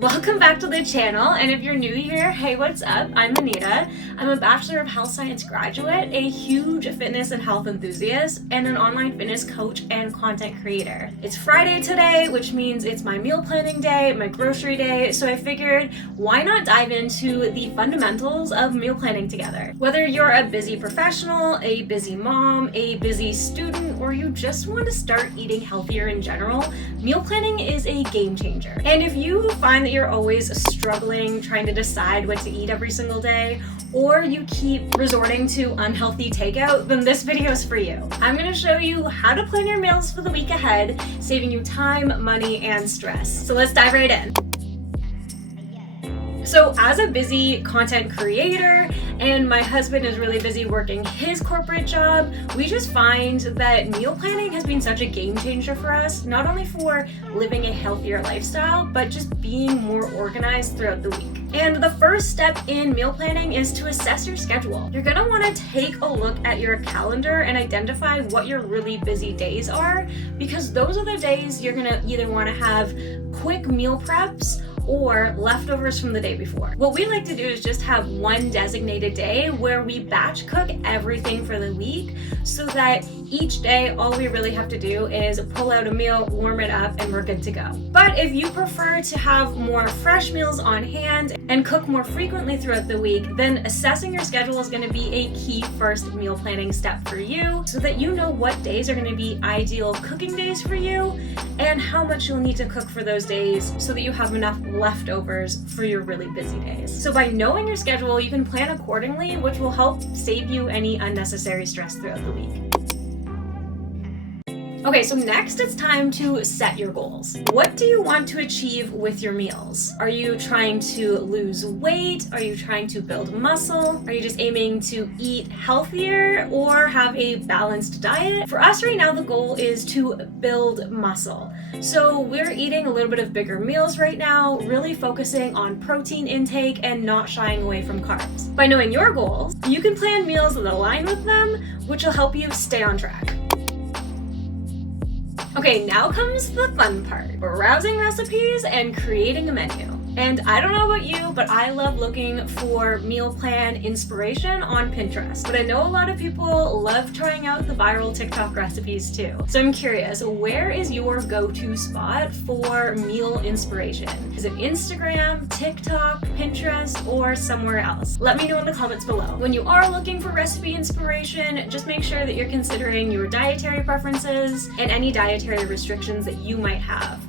Welcome back to the channel, and if you're new here, hey, what's up? I'm Anita. I'm a Bachelor of Health Science graduate, a huge fitness and health enthusiast, and an online fitness coach and content creator. It's Friday today, which means it's my meal planning day, my grocery day, so I figured why not dive into the fundamentals of meal planning together. Whether you're a busy professional, a busy mom, a busy student, or you just want to start eating healthier in general, meal planning is a game changer. And if you find that you're always struggling trying to decide what to eat every single day, or you keep resorting to unhealthy takeout, then this video is for you. I'm going to show you how to plan your meals for the week ahead, saving you time, money, and stress. So let's dive right in. So as a busy content creator, and my husband is really busy working his corporate job, we just find that meal planning has been such a game changer for us, not only for living a healthier lifestyle, but just being more organized throughout the week. And the first step in meal planning is to assess your schedule. You're gonna wanna take a look at your calendar and identify what your really busy days are, because those are the days you're gonna either wanna have quick meal preps or leftovers from the day before. What we like to do is just have one designated day where we batch cook everything for the week, so that each day all we really have to do is pull out a meal, warm it up, and we're good to go. But if you prefer to have more fresh meals on hand and cook more frequently throughout the week, then assessing your schedule is going to be a key first meal planning step for you, so that you know what days are going to be ideal cooking days for you and how much you'll need to cook for those days so that you have enough leftovers for your really busy days. So by knowing your schedule, you can plan accordingly, which will help save you any unnecessary stress throughout the week. Okay, so next it's time to set your goals. What do you want to achieve with your meals? Are you trying to lose weight? Are you trying to build muscle? Are you just aiming to eat healthier or have a balanced diet? For us right now, the goal is to build muscle. So we're eating a little bit of bigger meals right now, really focusing on protein intake and not shying away from carbs. By knowing your goals, you can plan meals that align with them, which will help you stay on track. Okay, now comes the fun part, browsing recipes and creating a menu. And I don't know about you, but I love looking for meal plan inspiration on Pinterest. But I know a lot of people love trying out the viral TikTok recipes too. So I'm curious, where is your go-to spot for meal inspiration? Is it Instagram, TikTok, Pinterest, or somewhere else? Let me know in the comments below. When you are looking for recipe inspiration, just make sure that you're considering your dietary preferences and any dietary restrictions that you might have.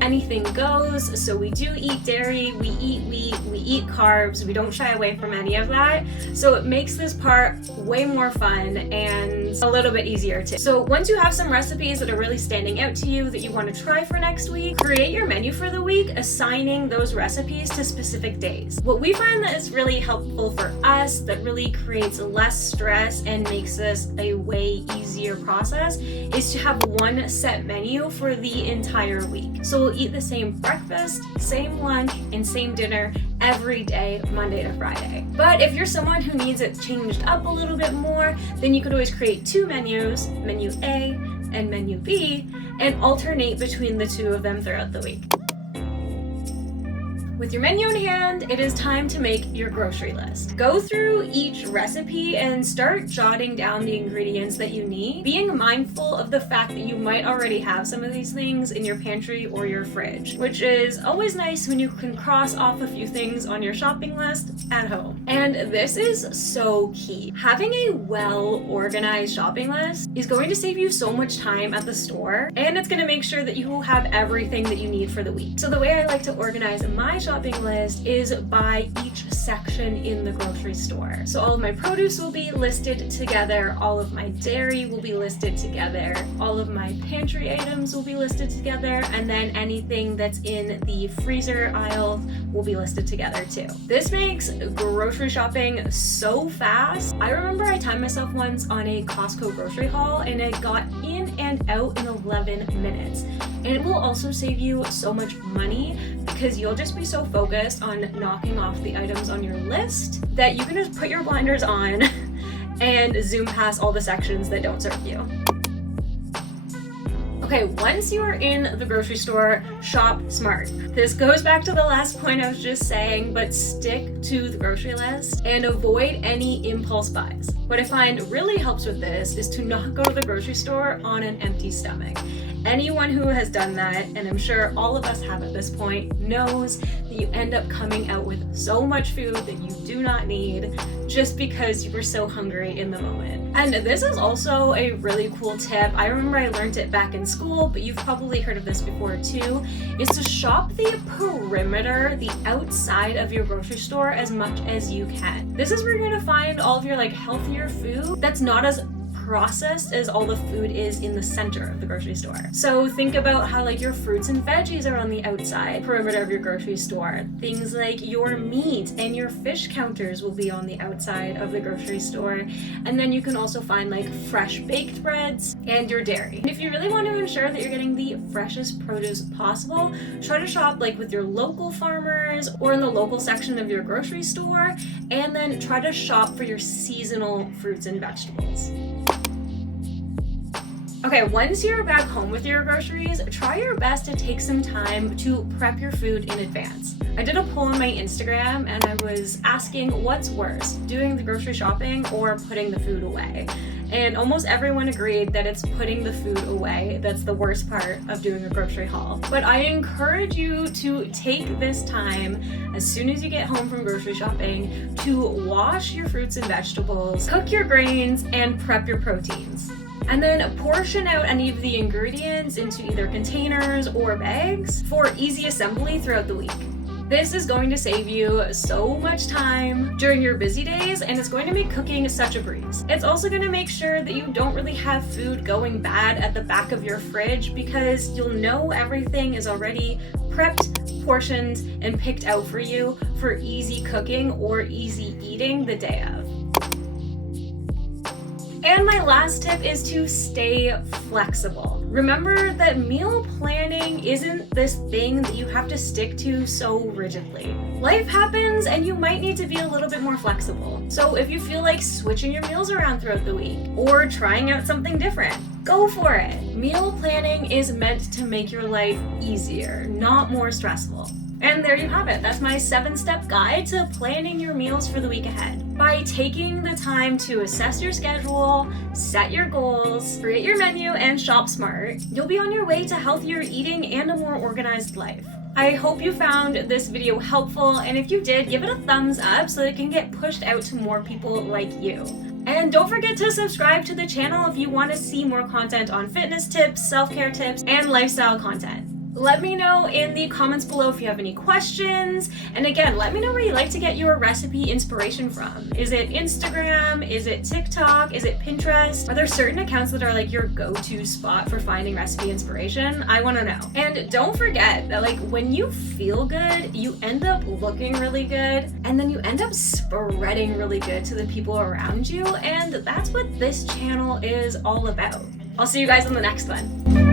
Anything goes, so we do eat dairy, we eat wheat, we eat carbs, we don't shy away from any of that. So it makes this part way more fun and a little bit easier too. So once you have some recipes that are really standing out to you that you want to try for next week, create your menu for the week, assigning those recipes to specific days. What we find that is really helpful for us, that really creates less stress and makes this a way easier process, is to have one set menu for the entire week. So we'll eat the same breakfast, same lunch, and same dinner every day, Monday to Friday. But if you're someone who needs it changed up a little bit more, then you could always create two menus, menu A and menu B, and alternate between the two of them throughout the week. With your menu in hand, it is time to make your grocery list. Go through each recipe and start jotting down the ingredients that you need, being mindful of the fact that you might already have some of these things in your pantry or your fridge, which is always nice when you can cross off a few things on your shopping list at home. And this is so key. Having a well-organized shopping list is going to save you so much time at the store, and it's going to make sure that you have everything that you need for the week. So the way I like to organize my shopping list is by each section in the grocery store. So all of my produce will be listed together, all of my dairy will be listed together, all of my pantry items will be listed together, and then anything that's in the freezer aisle will be listed together too. This makes grocery shopping so fast. I remember I timed myself once on a Costco grocery haul and I got in and out in 11 minutes. And it will also save you so much money because you'll just be so focused on knocking off the items on your list that you can just put your blinders on and zoom past all the sections that don't serve you. Okay, Okay, once you are in the grocery store, shop smart. This goes back to the last point I was just saying, but stick to the grocery list and avoid any impulse buys. What I find really helps with this is to not go to the grocery store on an empty stomach. Anyone who has done that, and I'm sure all of us have at this point, knows that you end up coming out with so much food that you do not need just because you were so hungry in the moment. And this is also a really cool tip. I remember I learned it back in school, but you've probably heard of this before too, is to shop the perimeter, the outside of your grocery store as much as you can. This is where you're gonna find all of your healthier food that's not as processed as all the food is in the center of the grocery store. So think about how your fruits and veggies are on the outside perimeter of your grocery store. Things like your meat and your fish counters will be on the outside of the grocery store. And then you can also find fresh baked breads and your dairy. And if you really want to ensure that you're getting the freshest produce possible, try to shop with your local farmers or in the local section of your grocery store, and then try to shop for your seasonal fruits and vegetables. Okay, once you're back home with your groceries, try your best to take some time to prep your food in advance. I did a poll on my Instagram and I was asking what's worse, doing the grocery shopping or putting the food away. And almost everyone agreed that it's putting the food away that's the worst part of doing a grocery haul. But I encourage you to take this time as soon as you get home from grocery shopping to wash your fruits and vegetables, cook your grains, and prep your proteins. And then portion out any of the ingredients into either containers or bags for easy assembly throughout the week. This is going to save you so much time during your busy days, and it's going to make cooking such a breeze. It's also going to make sure that you don't really have food going bad at the back of your fridge because you'll know everything is already prepped, portioned, and picked out for you for easy cooking or easy eating the day of. And my last tip is to stay flexible. Remember that meal planning isn't this thing that you have to stick to so rigidly. Life happens and you might need to be a little bit more flexible. So if you feel like switching your meals around throughout the week or trying out something different, go for it. Meal planning is meant to make your life easier, not more stressful. And there you have it. That's my 7-step guide to planning your meals for the week ahead. By taking the time to assess your schedule, set your goals, create your menu, and shop smart, you'll be on your way to healthier eating and a more organized life. I hope you found this video helpful, and if you did, give it a thumbs up so it can get pushed out to more people like you. And don't forget to subscribe to the channel if you want to see more content on fitness tips, self-care tips, and lifestyle content. Let me know in the comments below if you have any questions. And again, let me know where you like to get your recipe inspiration from. Is it Instagram? Is it TikTok? Is it Pinterest? Are there certain accounts that are your go-to spot for finding recipe inspiration? I want to know. And don't forget that when you feel good, you end up looking really good, and then you end up spreading really good to the people around you. And that's what this channel is all about. I'll see you guys on the next one.